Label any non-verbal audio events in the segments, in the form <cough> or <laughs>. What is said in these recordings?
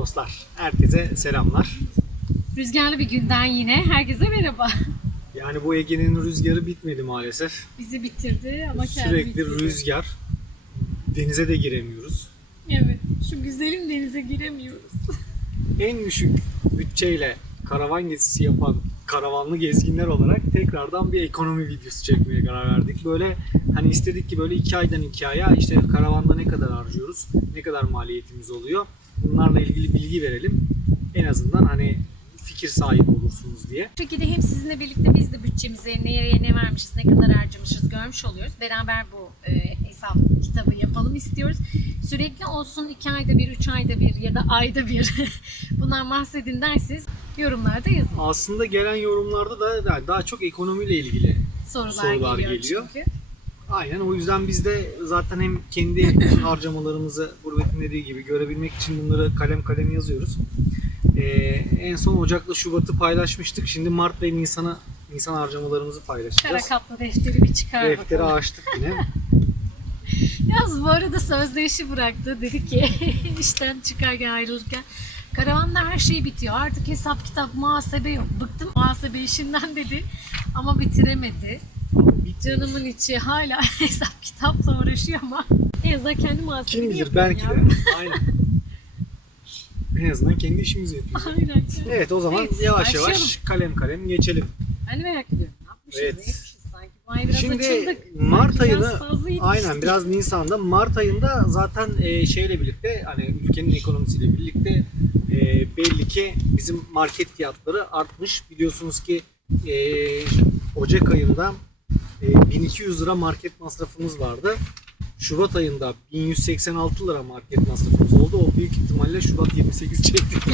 dostlar. Herkese selamlar. Rüzgarlı bir günden yine herkese merhaba. Yani bu Ege'nin rüzgarı bitmedi maalesef. Bizi bitirdi ama Sürekli bitirdi. rüzgar. Denize de giremiyoruz. Evet, şu güzelim denize giremiyoruz. En düşük bütçeyle karavan gezisi yapan karavanlı gezginler olarak tekrardan bir ekonomi videosu çekmeye karar verdik. Böyle hani istedik ki böyle iki aydan iki aya işte karavanda ne kadar harcıyoruz, ne kadar maliyetimiz oluyor. Bunlarla ilgili bilgi verelim. En azından hani fikir sahibi olursunuz diye. Bu şekilde hem sizinle birlikte biz de bütçemizi nereye ne vermişiz, ne kadar harcamışız görmüş oluyoruz. Beraber bu e, hesap kitabı yapalım istiyoruz. Sürekli olsun iki ayda bir, üç ayda bir ya da ayda bir <laughs> bundan bahsedin derseniz yorumlarda yazın. Aslında gelen yorumlarda da daha çok ekonomiyle ilgili Sorular, Sorular geliyor, geliyor. çünkü. Aynen o yüzden biz de zaten hem kendi <laughs> harcamalarımızı Gurbet'in dediği gibi görebilmek için bunları kalem kalem yazıyoruz. Ee, en son Ocak'la Şubat'ı paylaşmıştık. Şimdi Mart ve Nisan'a Nisan harcamalarımızı Kara paylaşacağız. kaplı defteri bir çıkar Defteri bakalım. açtık yine. <laughs> Yaz bu arada sözde işi bıraktı. Dedi ki <laughs> işten çıkarken ayrılırken karavanda her şey bitiyor. Artık hesap kitap muhasebe yok. Bıktım muhasebe işinden dedi. Ama bitiremedi. Canımın içi hala <laughs> hesap kitapla uğraşıyor ama en azından kendi Kim muhasebeni bilir yapıyorum belki ya. de. Aynen. En azından kendi işimizi yapıyoruz. <laughs> Aynen. Evet o zaman Evet, yavaş başlayalım. yavaş kalem kalem geçelim. Ben de merak ediyorum. Ne yapmışız, Evet. ne yapmışız sanki. Bu ay biraz Şimdi açıldık. Mart biraz ayını fazla yedik. aynen biraz Nisan'da Mart ayında zaten e, şeyle birlikte hani ülkenin ekonomisiyle birlikte e, belli ki bizim market fiyatları artmış. Biliyorsunuz ki e, Ocak ayında 1200 lira market masrafımız vardı. Şubat ayında 1186 lira market masrafımız oldu. O büyük ihtimalle Şubat 28 çekti. <laughs>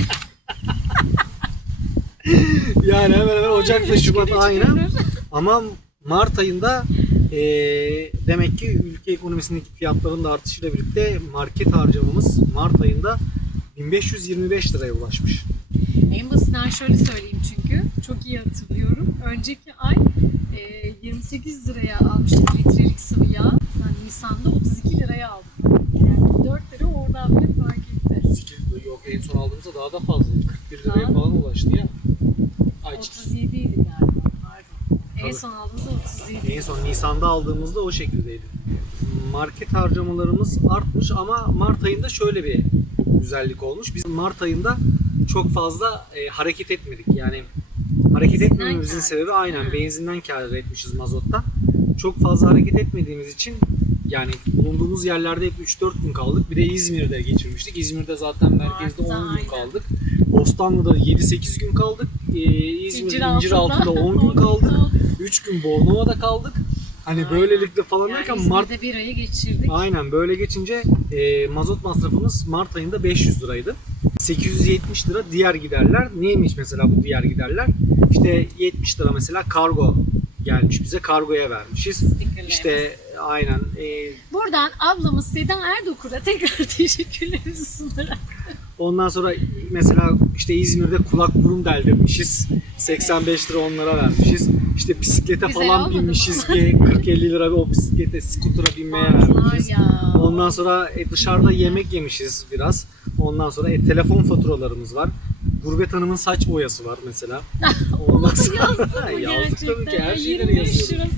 yani hemen hemen Ocak ve Şubat aynı. Ama Mart ayında eee, demek ki ülke ekonomisindeki fiyatların da artışıyla birlikte market harcamamız Mart ayında 1525 liraya ulaşmış. En basitinden şöyle söyleyeyim çünkü çok iyi hatırlıyorum. Önceki ay e, 28 liraya almıştık litrelik sıvı yağ. Ben Nisan'da 32 liraya aldım. Yani 4 lira oradan bile fark etti. Yok en son aldığımızda daha da fazla. 41 liraya Daha- falan ulaştı ya. Ayçiçeği. 37 idi galiba. Pardon. En Tabii. son aldığımızda 37. En son Nisan'da aldığımızda o şekildeydi. Market harcamalarımız artmış ama Mart ayında şöyle bir güzellik olmuş. Biz Mart ayında çok fazla e, hareket etmedik. Yani hareket Benzinden etmememizin kâr sebebi aynen Ha. benzinden kâr etmişiz mazottan. Çok fazla hareket etmediğimiz için yani bulunduğumuz yerlerde hep 3-4 gün kaldık. Bir de İzmir'de geçirmiştik. İzmir'de zaten merkezde Mart'ta 10 gün aynen. kaldık. Bostanlı'da 7-8 gün kaldık. Ee, İzmir'de İnciraltı'da İnciraltı'da 10 <laughs> gün kaldık. 3 gün Bornova'da kaldık. Hani Aynen. böylelikle falan Yani derken İzmir'de Mart bir ayı geçirdik. aynen böyle geçince e, mazot masrafımız Mart ayında 500 liraydı. 870 lira diğer giderler. Neymiş mesela bu diğer giderler? İşte 70 lira mesela kargo gelmiş bize kargoya vermişiz. Stickerlerimiz. İşte aynen e, Buradan ablamız Seda Erdokur'a tekrar <laughs> teşekkürlerimizi sunarak. ondan sonra mesela işte İzmir'de kulak burun deldirmişiz. 85 lira onlara vermişiz. İşte bisiklete Güzel falan olmadı mı? binmişiz <laughs> ki 40-50 lira o bisiklete, skutura binmeye vermişiz. ya. Ondan sonra e, dışarıda yemek yemişiz biraz. Ondan sonra e, telefon faturalarımız var. Gurbet Hanım'ın saç boyası var mesela. <laughs> Ondan sonra Yazdın mı <laughs> yazdık tabii ki gerçekten? her şeyleri 25 yazıyoruz.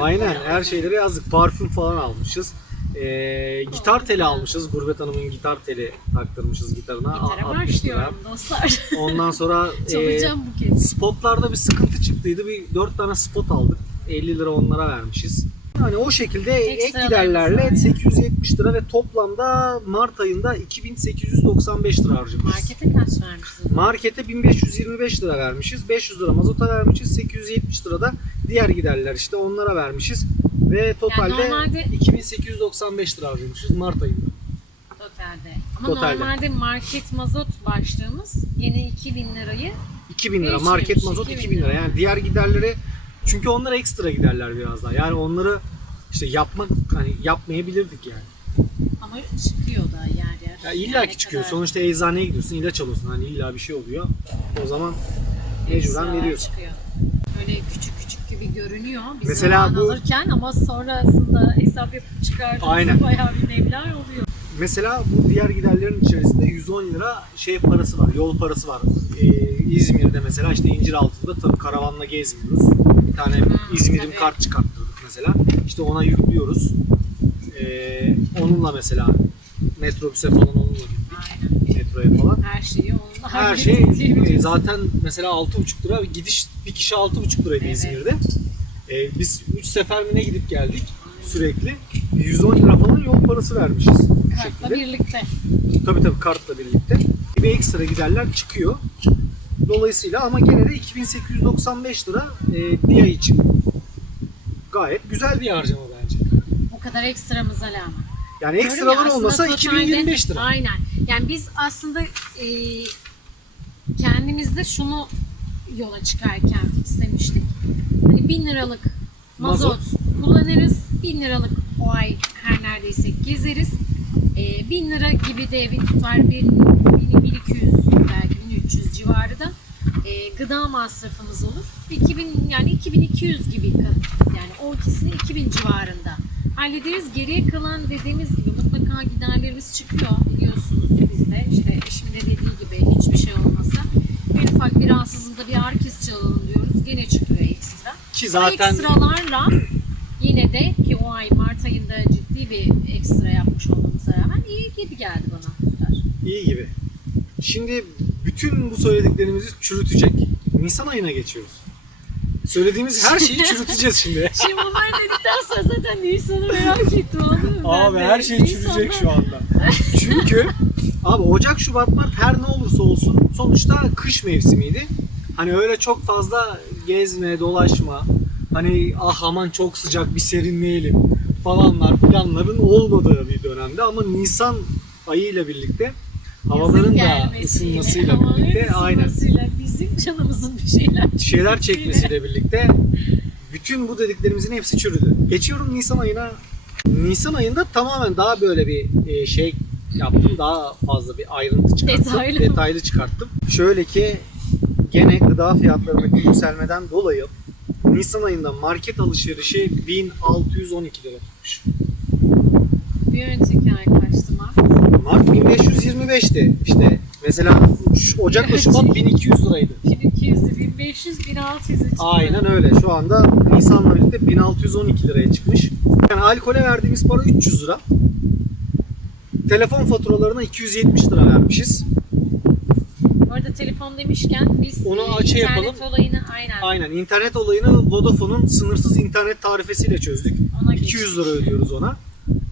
Aynen her şeyleri yazdık. Parfüm falan almışız. Ee, gitar teli almışız. Gurbet Hanım'ın gitar teli taktırmışız gitarına. Gitara 60 lira. başlıyorum dostlar. <laughs> Ondan sonra e, Çalacağım bu kez. spotlarda bir sıkıntı çıktıydı. Bir 4 tane spot aldık. 50 lira onlara vermişiz. Yani o şekilde ek giderlerle var. 870 lira ve toplamda Mart ayında 2895 lira harcamışız. Markete kaç vermişsiniz? Markete 1525 lira vermişiz. 500 lira mazota vermişiz. 870 lira da diğer giderler işte onlara vermişiz. Ve totalde normalde- 2895 lira harcamışız Mart ayında. Totalde. Ama Totalde. normalde market mazot başlığımız yine 2000 lirayı 2000 lira market mazot 2000 2000 lira. lira. Yani diğer giderleri çünkü onlar ekstra giderler biraz daha. Yani onları işte yapmak hani yapmayabilirdik yani. ama çıkıyor da yer yer. Ya illa Yani ki çıkıyor. kadar Sonuçta eczaneye gidiyorsun, ilaç alıyorsun. Hani illa bir şey oluyor. O zaman mecburen veriyorsun. çıkıyor. Böyle küçük küçük gibi görünüyor. Biz Mesela bu- alırken ama sonrasında hesap yapıp çıkardığımızda Aynen. bayağı bir meblağ oluyor. Mesela bu diğer giderlerin içerisinde 110 lira şey parası var, yol parası var. Ee, İzmir'de mesela işte İnciraltı'nda tabii karavanla gezmiyoruz. Bir tane İzmir'in kart çıkarttırdık mesela. İşte ona yüklüyoruz. Ee, onunla mesela metrobüse falan onunla gittik. Aynen. Metroya falan. Her şeyi onunla Her şey e, zaten mesela 6,5 lira gidiş bir kişi 6,5 liraydı Evet. İzmir'de. Ee, biz 3 sefer mi ne gidip geldik sürekli. 110 lira falan yol parası vermişiz. Kartla birlikte. Tabii tabii kartla birlikte. Bir ekstra giderler çıkıyor. Dolayısıyla ama gene de 2895 lira e, Dia için gayet güzel bir harcama bence. Bu kadar ekstramıza rağmen. Yani ya, ekstralar aslında olmasa totalde- 2025 lira. Aynen. Yani biz aslında e, kendimizde şunu yola çıkarken istemiştik. Hani 1000 liralık mazot, kullanırız. 1000 liralık o ay her neredeyse gezeriz. E, 1000 lira gibi de evin tutar bir 1200 belki 1300 civarı da e, gıda masrafımız olur. 2000 yani 2200 gibi yani o ikisini 2000 civarında hallederiz. Geriye kalan dediğimiz gibi mutlaka giderlerimiz çıkıyor biliyorsunuz bizde. İşte eşimin de dediği gibi hiçbir şey olmasa en ufak bir rahatsızlığında bir ağrı kesici alalım diyoruz. Gene çıkıyor ekstra. Ki zaten ekstralarla yine de ki o ay Mart ayında ciddi bir ekstra yapmış olmamıza rağmen iyi gibi geldi bana iyi gibi. Şimdi bütün bu söylediklerimizi çürütecek. Nisan ayına geçiyoruz. Söylediğimiz her şeyi <laughs> çürüteceğiz şimdi. Şimdi bunları dedikten sonra zaten Nisan'ı merak ettim anladın mı? Abi Ben her şey çürüyecek Nisan'da- şu anda. Çünkü abi Ocak, Şubat, Mart her ne olursa olsun sonuçta kış mevsimiydi. Hani öyle çok fazla gezme, dolaşma, hani ah aman çok sıcak bir serinleyelim falanlar planların olmadığı bir dönemde ama Nisan ayıyla birlikte havaların da ısınmasıyla birlikte aynen bizim canımızın bir şeyler şeyler çekmesiyle birlikte bütün bu dediklerimizin hepsi çürüdü. Geçiyorum Nisan ayına. Nisan ayında tamamen daha böyle bir e, şey yaptım. Daha fazla bir ayrıntı çıkarttım. Detaylı. Detaylı çıkarttım. Şöyle ki gene gıda fiyatlarındaki yükselmeden dolayı Nisan ayında market alışverişi 1612 lira tutmuş. Bir önceki ay kaçtı Mart? Mart 1525'ti. İşte mesela şu Ocak'la Şubat 1200 liraydı. 1200'lü, 1500, 1600'e çıktı. Aynen öyle. Şu anda Nisan'la birlikte 1612 liraya çıkmış. Yani alkole verdiğimiz para 300 lira. Telefon faturalarına 270 lira vermişiz. Bu arada telefon demişken biz Onu e, açı internet yapalım. olayını aynen, Aynen internet olayını Vodafone'un sınırsız internet tarifesiyle çözdük. ona 200 lira ödüyoruz ona.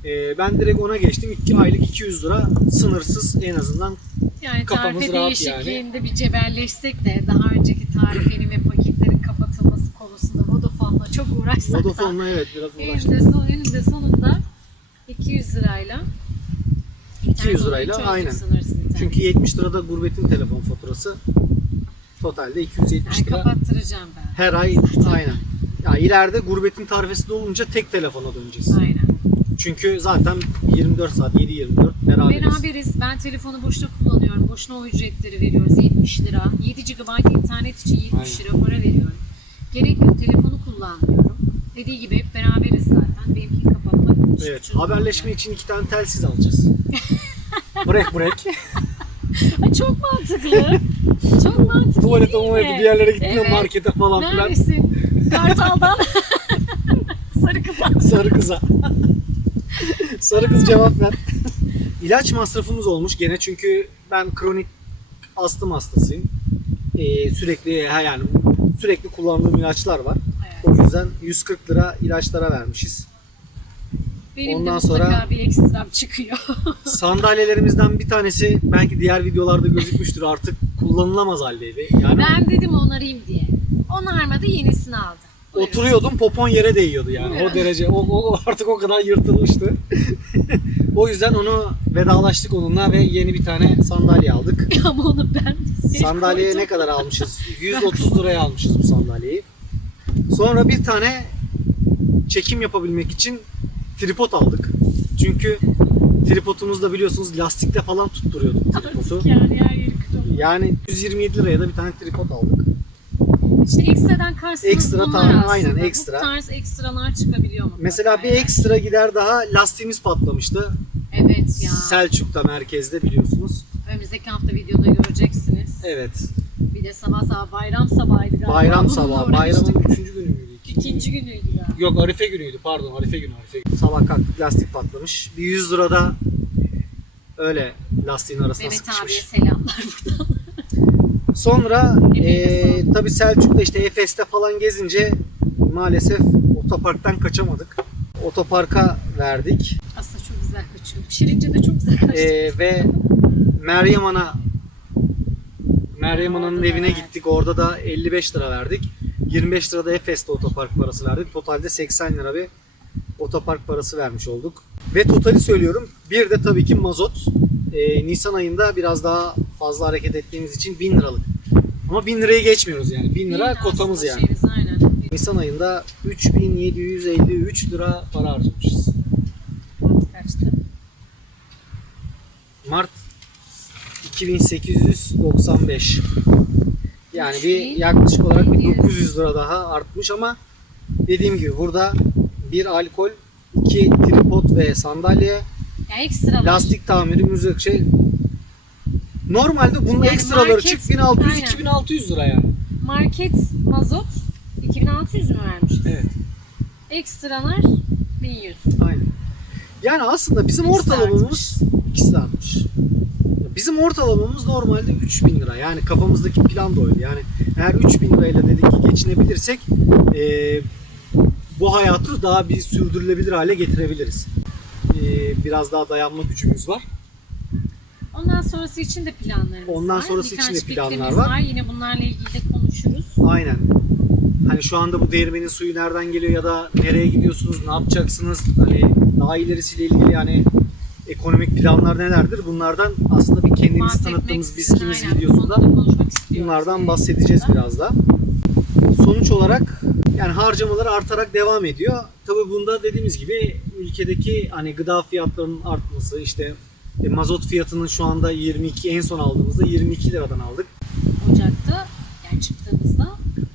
Ee, ben direkt ona geçtim. 2 aylık 200 lira sınırsız en azından Yani Kafamız tarife rahat değişikliğinde bir cebelleşsek de daha önceki tarifenin ve paketlerin kapatılması konusunda Vodafone'la çok uğraşsak da Vodafone'la evet biraz uğraştık. eninde, son, eninde sonunda 200 lirayla 200 lirayla, aynen. Çünkü 70 lirada gurbetin telefon faturası. Totalde 270 yani lira. kapattıracağım ben. Her ay aynen. Ya ileride gurbetin tarifesi de olunca tek telefona döneceğiz. Aynen. Çünkü zaten 24 saat 7-24 beraberiz. Beraberiz. Ben telefonu boşta kullanıyorum. Boşuna o ücretleri veriyoruz. 70 lira. 7 GB internet için 70 Aynen. lira para veriyorum. Gerek yok. Telefonu kullanmıyorum. Dediği gibi hep beraberiz zaten. Benimkini kapatmak hiç Evet, haberleşme olmuyor. için iki tane telsiz alacağız. <laughs> break. Ay, çok mantıklı. çok mantıklı Tuvalete mi? bir yerlere gittiğinde Evet. markete falan filan Neredesin? Kartal'dan. Sarı <laughs> kızan. sarı kıza. Sarı kız cevap ver. <laughs> İlaç masrafımız olmuş gene çünkü ben kronik astım hastasıyım. Ee, sürekli yani sürekli kullandığım ilaçlar var. Evet. O yüzden 140 lira ilaçlara vermişiz. Benim Ondan de sonra- bir ekstram çıkıyor. <laughs> Sandalyelerimizden bir tanesi belki diğer videolarda gözükmüştür artık kullanılamaz haldeydi. Yani ben dedim onarayım diye. Onarmadı yenisini aldı. Oturuyordum popon yere değiyordu yani o derece o, o artık o kadar yırtılmıştı. <laughs> o yüzden onu vedalaştık onunla ve yeni bir tane sandalye aldık. <laughs> Ama onu ben Sandalyeye koydum. ne kadar almışız? <laughs> 130 liraya almışız bu sandalyeyi. Sonra bir tane çekim yapabilmek için tripod aldık. Çünkü tripodumuzda biliyorsunuz lastikle falan tutturuyorduk tripodu. Artık yani her yeri kırıldı. Yani 127 liraya da bir tane tripod aldık. İşte ekstradan kastımız Ekstra bunlar tamam, aslında. aynen, Bu ekstra. tarz ekstralar çıkabiliyor mu? Mesela bir ekstra gider daha lastiğimiz patlamıştı. Evet ya. Selçuk'ta merkezde biliyorsunuz. Önümüzdeki hafta videoda göreceksiniz. Evet. Bir de sabah sabah bayram sabahıydı galiba. Bayram Bununla sabahı. uğraştık. Bayramın üçüncü günü müydü? İkinci günüydü galiba. Yok Arife günüydü pardon Arife günü Arife günü. Sabah kalktık lastik patlamış. Bir 100 lirada öyle lastiğin arasına Mehmet abiye sıkışmış. selamlar buradan. <laughs> Sonra Emeğine eee tabi Selçuk'ta işte Efes'te falan gezince maalesef otoparktan kaçamadık. Otoparka verdik Aslında çok güzel kaçıyorduk. Şirince de çok güzel kaçtık. Eee, ve Meryem Ana Meryem Ana'nın evine verdik. gittik. Orada da 55 lira verdik. 25 lira da Efes'te otopark parası verdik. Totalde 80 lira bir otopark parası vermiş olduk. Ve totali söylüyorum. Bir de tabii ki mazot. Ee, Nisan ayında biraz daha fazla hareket ettiğimiz için 1000 liralık. Ama 1000 lirayı geçmiyoruz yani. 1000 lira kotamız yani. Şeyimiz, aynen. Nisan ayında 3753 lira para harcamışız. Kaçtı? Mart 2895. Yani bir yaklaşık olarak bir 900 lira daha artmış ama dediğim gibi burada bir alkol, iki tripod ve sandalye, Ya ekstra lastik tamiri, müzik şey. Normalde bunun Yani ekstraları market- çık 1600 aynen. 2600 lira yani. Market mazot 2600 mü vermişiz? Evet. Ekstralar 1100. Aynen. Yani aslında bizim İkisi ortalamamız ikisi de artmış. Bizim ortalamamız normalde 3000 lira. Yani kafamızdaki plan da öyle. Yani eğer 3000 lirayla dedik ki geçinebilirsek eee, bu hayatı daha bir sürdürülebilir hale getirebiliriz. Eee, biraz daha dayanma gücümüz var. Ondan sonrası için de planlarımız Ondan var. sonrası için de Birkaç planlar fikrimiz var. Yine bunlarla ilgili de konuşuruz. Aynen. Hani şu anda bu değirmenin suyu nereden geliyor ya da nereye gidiyorsunuz, ne yapacaksınız? Hani daha ilerisiyle ilgili yani ekonomik planlar nelerdir? Bunlardan aslında bir kendimizi Bahsetmek tanıttığımız biskimiz aynen. videosunda konuşmak istiyoruz. bunlardan bahsedeceğiz biraz da. Sonuç olarak yani harcamalar artarak devam ediyor. Tabii bunda dediğimiz gibi ülkedeki hani gıda fiyatlarının artması işte e, mazot fiyatının şu anda 22 en son aldığımızda 22 liradan aldık. Ocak'ta yani çıktığımızda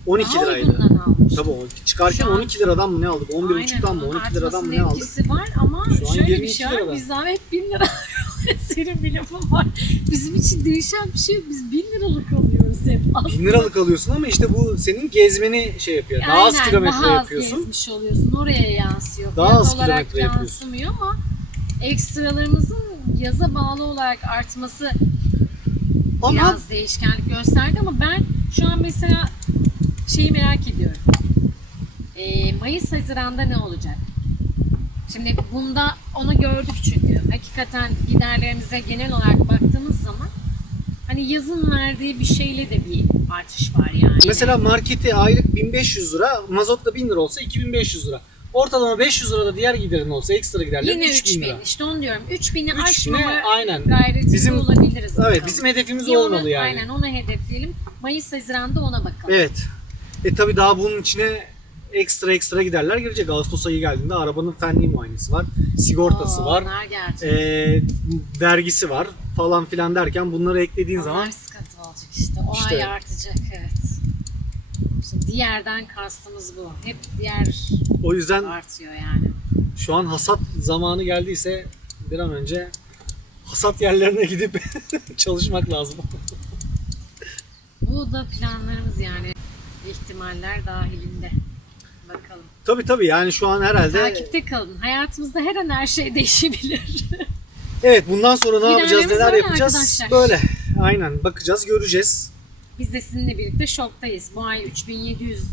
12 daha liraydı. Tabii o çıkarken an- 12 liradan mı ne aldık? 11,5'tan Aynen, mı onun 12 liradan mı ne aldık? var ama Şu an şöyle bir 22 şey var. liradan. Bizden hep 1000 lira <laughs> senin bir lafın var. Bizim için değişen bir şey yok. Biz 1000 liralık alıyoruz hep. Aslında 1000 liralık alıyorsun ama işte bu senin gezmeni şey yapıyor. Daha az kilometre daha az yapıyorsun. gezmiş oluyorsun. Oraya yansıyor. Daha Fiyat az kilometre yapıyorsun. yansımıyor ama ekstralarımızın yaza bağlı olarak artması Ama biraz değişkenlik gösterdi ama ben şu an mesela şeyi merak ediyorum. Ee, Mayıs Haziran'da ne olacak? Şimdi bunda onu gördük çünkü. Hakikaten giderlerimize genel olarak baktığımız zaman hani yazın verdiği bir şeyle de bir artış var yani. mesela marketi aylık 1500 lira, mazot da 1000 lira olsa 2500 lira. Ortalama 500 lirada diğer giderin olsa ekstra giderler Yine 3000 3000. lira. İşte onu diyorum. 3000'i 3000'e aşmama aynen. gayretinde Bizim- olabiliriz. Evet bakalım. bizim hedefimiz Bir olmalı yani. Aynen onu hedefleyelim. Mayıs Haziran'da ona bakalım. Evet. E tabi daha bunun içine ekstra ekstra giderler girecek. Ağustos ayı geldiğinde arabanın fenli muayenesi var, sigortası Oo, var, e, vergisi var falan filan derken bunları eklediğin zaman Onlar sıkıntı olacak işte. O İşte- ay artacak evet. Diğerden kastımız bu. Hep diğer o yüzden artıyor yani. şu an hasat zamanı geldiyse bir an önce hasat yerlerine gidip <laughs> çalışmak lazım. Bu da planlarımız yani. ihtimaller dahilinde. Bakalım. Tabi tabi yani şu an herhalde Takipte kalın. Hayatımızda her an her şey <laughs> değişebilir. evet bundan sonra ne yapacağız Giderlerimiz neler yapacağız arkadaşlar. böyle aynen bakacağız göreceğiz. Biz de sizinle birlikte şoktayız. Bu ay 3700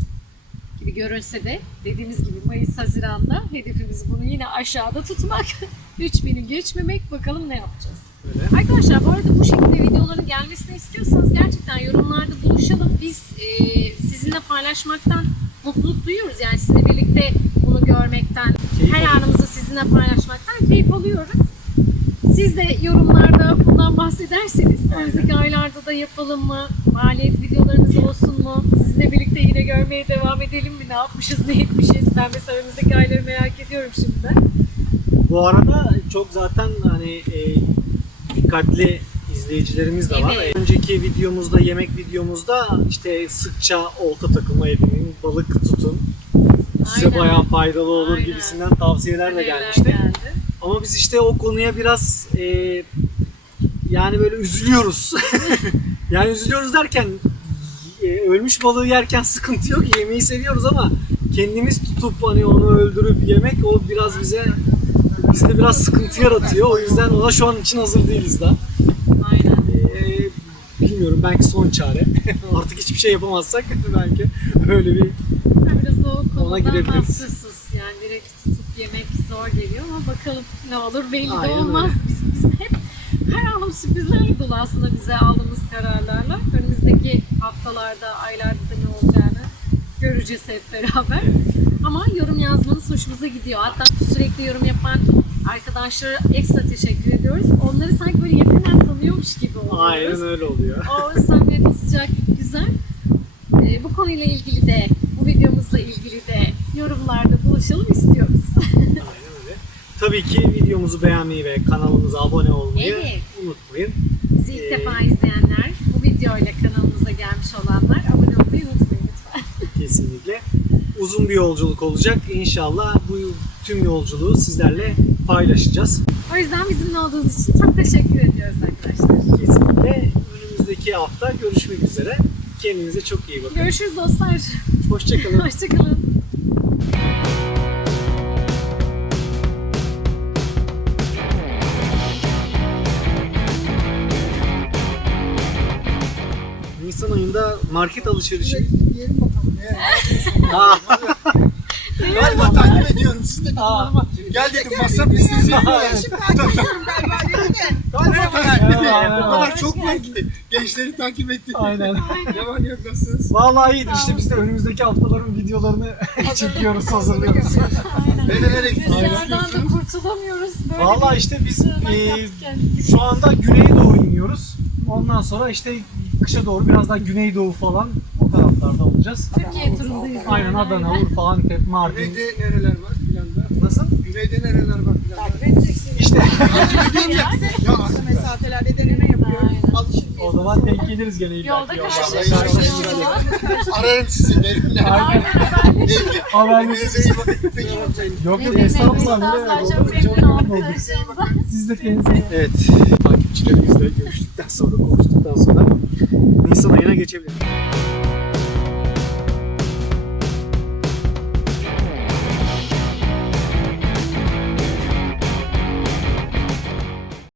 gibi görünse de dediğimiz gibi Mayıs Haziran'da hedefimiz bunu yine aşağıda tutmak. <laughs> 3000'i geçmemek bakalım ne yapacağız. Öyle. Arkadaşlar bu arada bu şekilde videoların gelmesini istiyorsanız gerçekten yorumlarda buluşalım. Biz e, sizinle paylaşmaktan mutluluk duyuyoruz. Yani sizinle birlikte bunu görmekten, Keyif her anımızı sizinle paylaşmaktan keyif alıyoruz. Siz de yorumlarda bundan bahsederseniz önümüzdeki aylarda da yapalım mı? Maliyet videolarımız olsun mu? Sizinle birlikte yine görmeye devam edelim mi? Ne yapmışız, ne etmişiz? Ben mesela önümüzdeki ayları merak ediyorum şimdi. Bu arada çok zaten hani e, dikkatli izleyicilerimiz de var. Evet. Önceki videomuzda, yemek videomuzda işte sıkça olta takımı edinin, balık tutun. Size Aynen. bayağı faydalı olur Aynen. gibisinden tavsiyeler de gelmişti. geldi. Ama biz işte o konuya biraz e, yani böyle üzülüyoruz. <laughs> yani üzülüyoruz derken e, ölmüş balığı yerken sıkıntı yok. Yemeği seviyoruz ama kendimiz tutup hani onu öldürüp yemek o biraz bize bizde biraz sıkıntı yaratıyor. O yüzden ona şu an için hazır değiliz daha. Aynen. Ee, bilmiyorum belki son çare. <laughs> Artık hiçbir şey yapamazsak <laughs> belki öyle bir Biraz o konuda girebiliriz. hassasız. Yani direkt tutup yemek zor geliyor ama bakalım ne olur belli de Aynen olmaz. öyle. Biz, her anım sürprizlerle dolu aslında bize aldığımız kararlarla. Önümüzdeki haftalarda, aylarda da ne olacağını göreceğiz hep beraber. Ama yorum yazmanız hoşumuza gidiyor. Hatta sürekli yorum yapan arkadaşlara ekstra teşekkür ediyoruz. Onları sanki böyle yakından tanıyormuş gibi oluyoruz. aynen öyle oluyor. O samimiyet, sıcaklık güzel. Ee, bu konuyla ilgili de, bu videomuzla ilgili de yorumlarda buluşalım istiyoruz. Aynen. Tabii ki videomuzu beğenmeyi ve kanalımıza abone olmayı Evet. unutmayın. Bizi ilk Ee, defa izleyenler, bu videoyla kanalımıza gelmiş olanlar abone olmayı unutmayın lütfen. Kesinlikle. Uzun bir yolculuk olacak. İnşallah bu tüm yolculuğu sizlerle paylaşacağız. O yüzden bizimle olduğunuz için çok teşekkür ediyoruz arkadaşlar. Kesinlikle önümüzdeki hafta görüşmek üzere. Kendinize çok iyi bakın. Görüşürüz dostlar. Hoşçakalın. <laughs> Hoşçakalın. Nisan ayında market alışverişi. Yiyelim bakalım. Ne? Galiba takip ediyorum. Siz de ama gel dedim WhatsApp listesi yapıyorum. Şimdi takip ediyorum galiba değil mi? Galiba takip. Aynen. O kadar çok ki. Gençleri takip ettim. Aynen. Ne var yok nasılsınız? Vallahi iyidir işte biz de önümüzdeki haftaların videolarını <laughs> çekiyoruz, hazırlıyoruz. Nerelere gittiniz? Rüzgardan da kurtulamıyoruz. Böyle Vallahi bir işte biz e, şu anda güneye doğru iniyoruz. Ondan sonra işte kışa doğru biraz daha güneydoğu falan o taraflarda olacağız. Türkiye turundayız. Aynen. Adana, Urfa, Antep, Mardin. Güneyde nereler var planda? Nasıl? Güneyde nereler var planda? Takip edeceksin. İşte <laughs> Ya Kısa <laughs> mesafelerde deneme yapıyoruz. Alışır o zaman denk geliriz gene illa Yolda karşılaşırız. <laughs> ararım sizi benimle. Aynen. Haberleşiriz. Bakın. Peki. Yok Ne yok estağfurullah. Çok memnun tanıştığımıza. Siz de kendinize Evet. Takipçilerimizle görüştükten sonra konuştuktan sonra Nisan ayına geçebiliriz.